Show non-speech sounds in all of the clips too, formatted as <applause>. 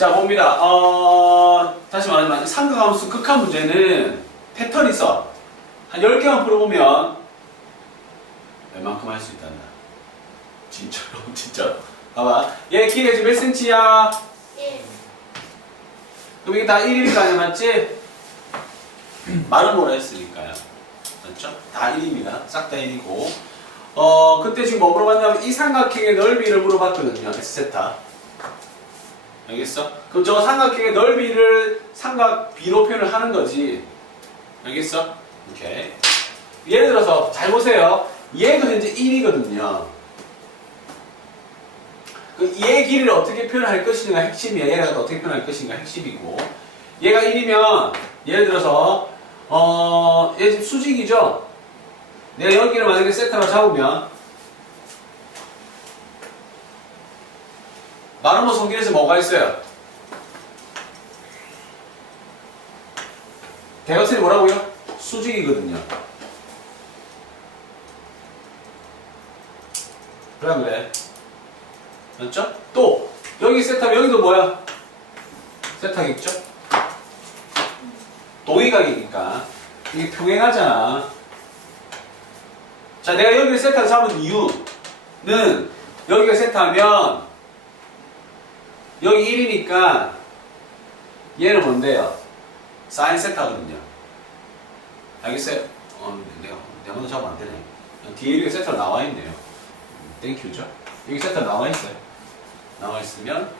자, 봅니다. 어, 다시 말하지만 삼각함수 극한 문제는 패턴이 있어. 한 10개만 풀어보면 웬만큼 할 수 있단다. 진짜로, <laughs> 진짜로. 봐봐. 얘 길이 지금 몇 cm야? 1. 그럼 이게 다 1일 거 아니야, 맞지? 말은 뭐라 했으니까요. 맞죠? 다 1입니다. 싹 다 1이고. 어, 그때 지금 뭐 물어봤냐면 이 삼각형의 넓이를 물어봤거든요. S세타. 알겠어? 그럼 저 삼각형의 넓이를 삼각 B로 표현을 하는 거지. 알겠어? 오케이. 예를 들어서 잘 보세요. 얘도 현재 1이거든요. 그얘 길이를 어떻게 표현할 것인가 핵심이야. 얘가 어떻게 표현할 것인가 핵심이고. 얘가 1이면 예를 들어서 어, 얘 지금 수직이죠? 내가 여기를 만약에 세타로 잡으면 마름모 성질에서 뭐가 있어요? 대각선이 뭐라고요? 수직이거든요. 그래 안 그래? 맞죠? 또 여기 세타면 여기도 뭐야? 세타겠죠? 동의각이니까 이게 평행하잖아. 자, 내가 여기를 세타로 잡은 이유는 여기가 세타면 여기 1이니까 얘는 뭔데요? 사인 세타거든요. 알겠어요? 어, 내가 내가 먼저 잡으면 안 되네. 뒤에 이렇게 세타로 나와 있네요. 땡큐죠? 여기 세타 나와 있어요. 나와 있으면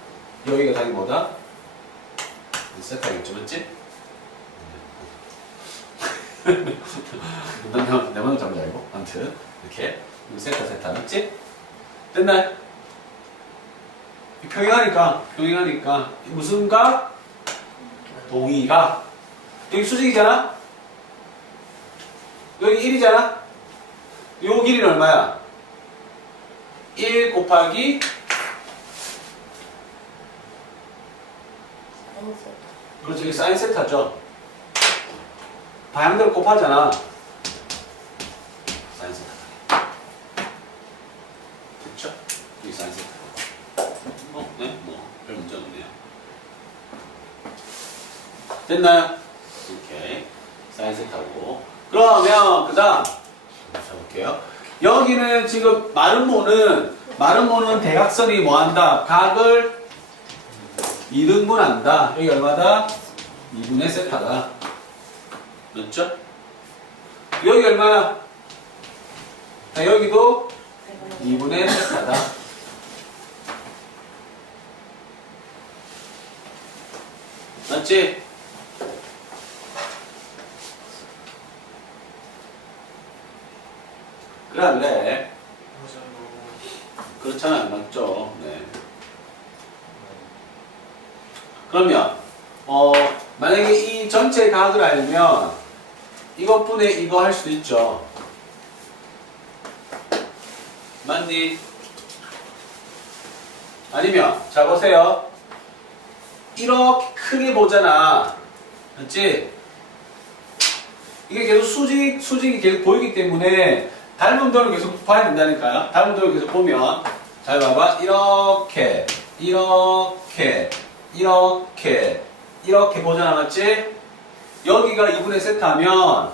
여기가 답이 뭐다? 세타겠죠, 맞지? 난 내만 잡은 줄 알고 아무튼 이렇게 세타 세타 맞지? 됐나요? 이 평행하니까 평행하니까 무슨 각? 동의가 여기 수직이잖아? 여기 1이잖아? 요 길이는 얼마야? 1 곱하기 그렇죠 이게 사인 세타죠 방향대로 곱하잖아 사인 세타 됐죠? 이게 사인 세타 어? 네? 뭐별 문제 없네요 됐나요? 오케이 사인 세타고 그러면 그 다음 잡을게요 여기는 지금 마름모는 마름모는 대각선이 뭐한다? 각을 2등분한다. 여기 얼마다? 2분의 세타다. 맞죠? 여기 얼마야? 자, 여기도 2분의 세타다. 맞지? 그래, 안 그래? 그렇잖아, 맞죠? 네. 그러면 어 만약에 이 전체 각을 알면 이것분의 이거 할 수도 있죠. 맞니? 아니면 자 보세요. 이렇게 크게 보잖아. 맞지? 이게 계속 수직 수직이 계속 보이기 때문에 닮은 도를 계속 봐야 된다니까요. 닮은 도를 계속 보면 잘 봐봐. 이렇게 이렇게 이렇게 이렇게 보잖아 맞지? 여기가 2분의 세타면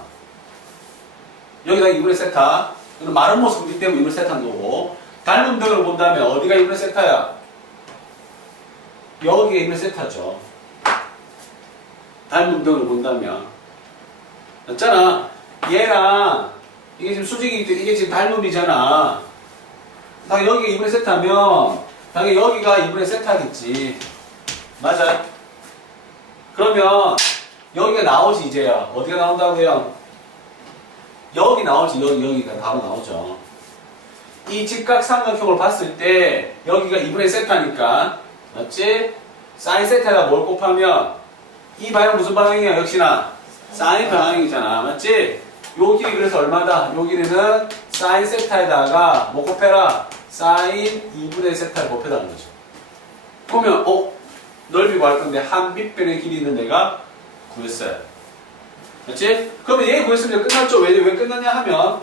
여기가 2분의 세타 마른 모습이기 때문에 2분의 세타인 거고 닮은 등을 본다면 어디가 2분의 세타야? 여기가 2분의 세타죠 닮은 등을 본다면 맞잖아 얘랑 이게 지금 때문에 이게 지금 닮음이잖아 당연히 여기가 2분의 세타면 당연히 여기가 2분의 세타겠지 맞아요. 그러면 여기가 나오지 이제야. 어디가 나온다고요? 여기 나오지. 여기 여기가 바로 나오죠. 이 직각 삼각형을 봤을 때 여기가 2분의 세타니까 맞지? 사인 세타가 뭘 곱하면 이 방향 무슨 방향이야? 역시나 사인 방향이잖아. 맞지? 요 길이 그래서 얼마다? 요 길이는 사인 세타에다가 뭐 곱해라? 사인 2분의 세타를 곱해달라는 거죠. 그러면 어? 넓이 구할 건데 한 밑변의 길이는 내가 구했어요. 그렇지? 그러면 얘 구했으면 끝났죠. 왜, 왜 끝났냐 하면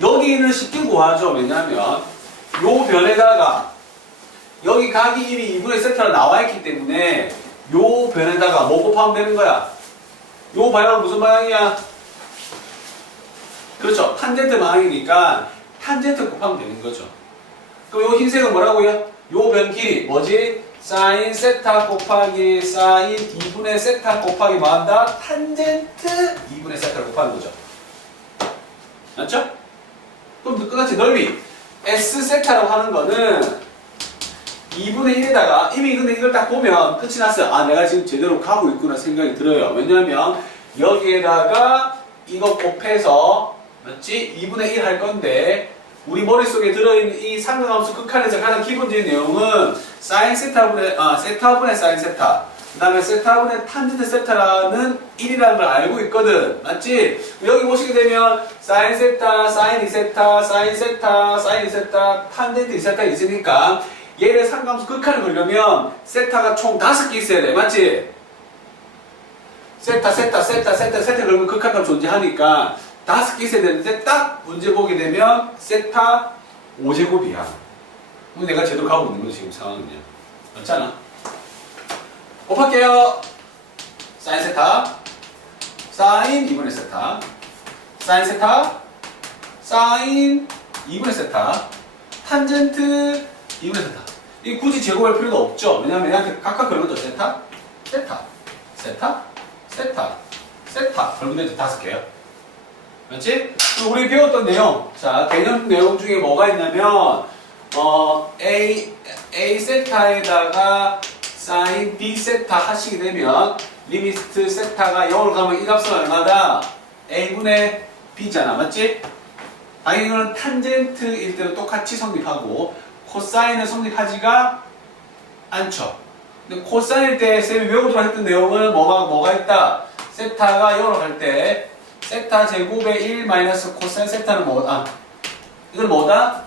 여기는 쉽게 구하죠. 왜냐하면 요 변에다가 여기 각이 이미 2분의 세타로 나와 있기 때문에 요 변에다가 뭐 곱하면 되는 거야? 요 방향은 무슨 방향이야? 그렇죠. 탄젠트 방향이니까 탄젠트 곱하면 되는 거죠. 그럼 요 흰색은 뭐라고요? 요변 길이 뭐지? 사인 세타 곱하기 사인 2분의 세타 곱하기 뭐한다? 탄젠트 2분의 세타를 곱하는 거죠. 맞죠? 그럼 똑같이 넓이 S 세타라고 하는 거는 2분의 1에다가 이미 근데 이걸 딱 보면 끝이 났어요. 아 내가 지금 제대로 가고 있구나 생각이 들어요. 왜냐면 여기에다가 이거 곱해서 맞지? 2분의 1 할 건데 우리 머릿속에 들어있는 이 상등함수 극한에서 가장 기본적인 내용은 사인 세타분의 아 세타분의 사인 세타 그 다음에 세타분의 탄젠트 세타라는 1이라는 걸 알고 있거든 맞지? 여기 보시게 되면 사인 세타, 사인 2세타, 사인 세타, 사인 2세타, 탄젠트 2세타 있으니까 얘를 상감수 극한을 걸려면 세타가 총 다섯 개 있어야 돼 맞지? 세타, 세타, 세타, 세타, 세타 그러면 극한값 존재하니까 다섯 개 되는데 딱 문제 보게 되면 세타 5제곱이야. 그럼 내가 제대로 가고 있는 거지 지금 상황은요. 맞잖아. 곱할게요. 사인 세타, 사인 2분의 세타, 사인 세타, 사인 2분의 세타, 탄젠트 2분의 세타. 이 굳이 제곱할 필요도 없죠. 왜냐면 얘한테 각각 걸거죠. 세타, 세타, 세타, 세타, 세타. 걸면 되죠. 다섯 개요. 그리고 우리 배웠던 내용. 자, 개념 내용 중에 뭐가 있냐면, 어, A, A 세타에다가 사인 B 세타 하시게 되면, 리미트 세타가 0으로 가면 이 값은 얼마다? A분의 B잖아. 맞지? 당연히 이거는 탄젠트일 때도 똑같이 성립하고, 코사인은 성립하지가 않죠. 근데 코사인일 때 쌤이 외우도록 했던 내용은 뭐가, 뭐가 있다? 세타가 0으로 갈 때, 세타 제곱의 1 마이너스 코사인 세타는 뭐다? 이건 뭐다?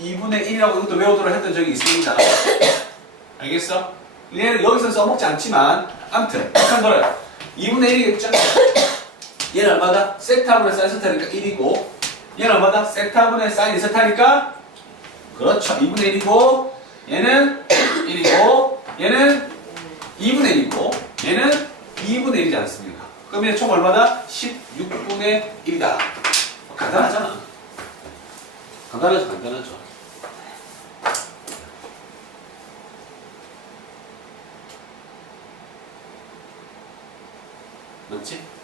2분의 1이라고 이것도 외우도록 했던 적이 있습니다. <coughs> 알겠어? 얘는 여기서 써먹지 않지만 아무튼 약간 걸어요. 2분의 1이겠죠? <coughs> 얘는 얼마다? 세타분의 사인 세타니까 1이고 얘는 얼마다? 세타분의 사인 세타니까 그렇죠. 2분의 1이고 얘는 <coughs> 1이고 얘는 2분의 1이고 얘는 2분의 1이지 않습니까? 그럼 얘총 얼마다? 16분의 1이다. 간단하잖아. 간단하죠, 간단하죠. 맞지?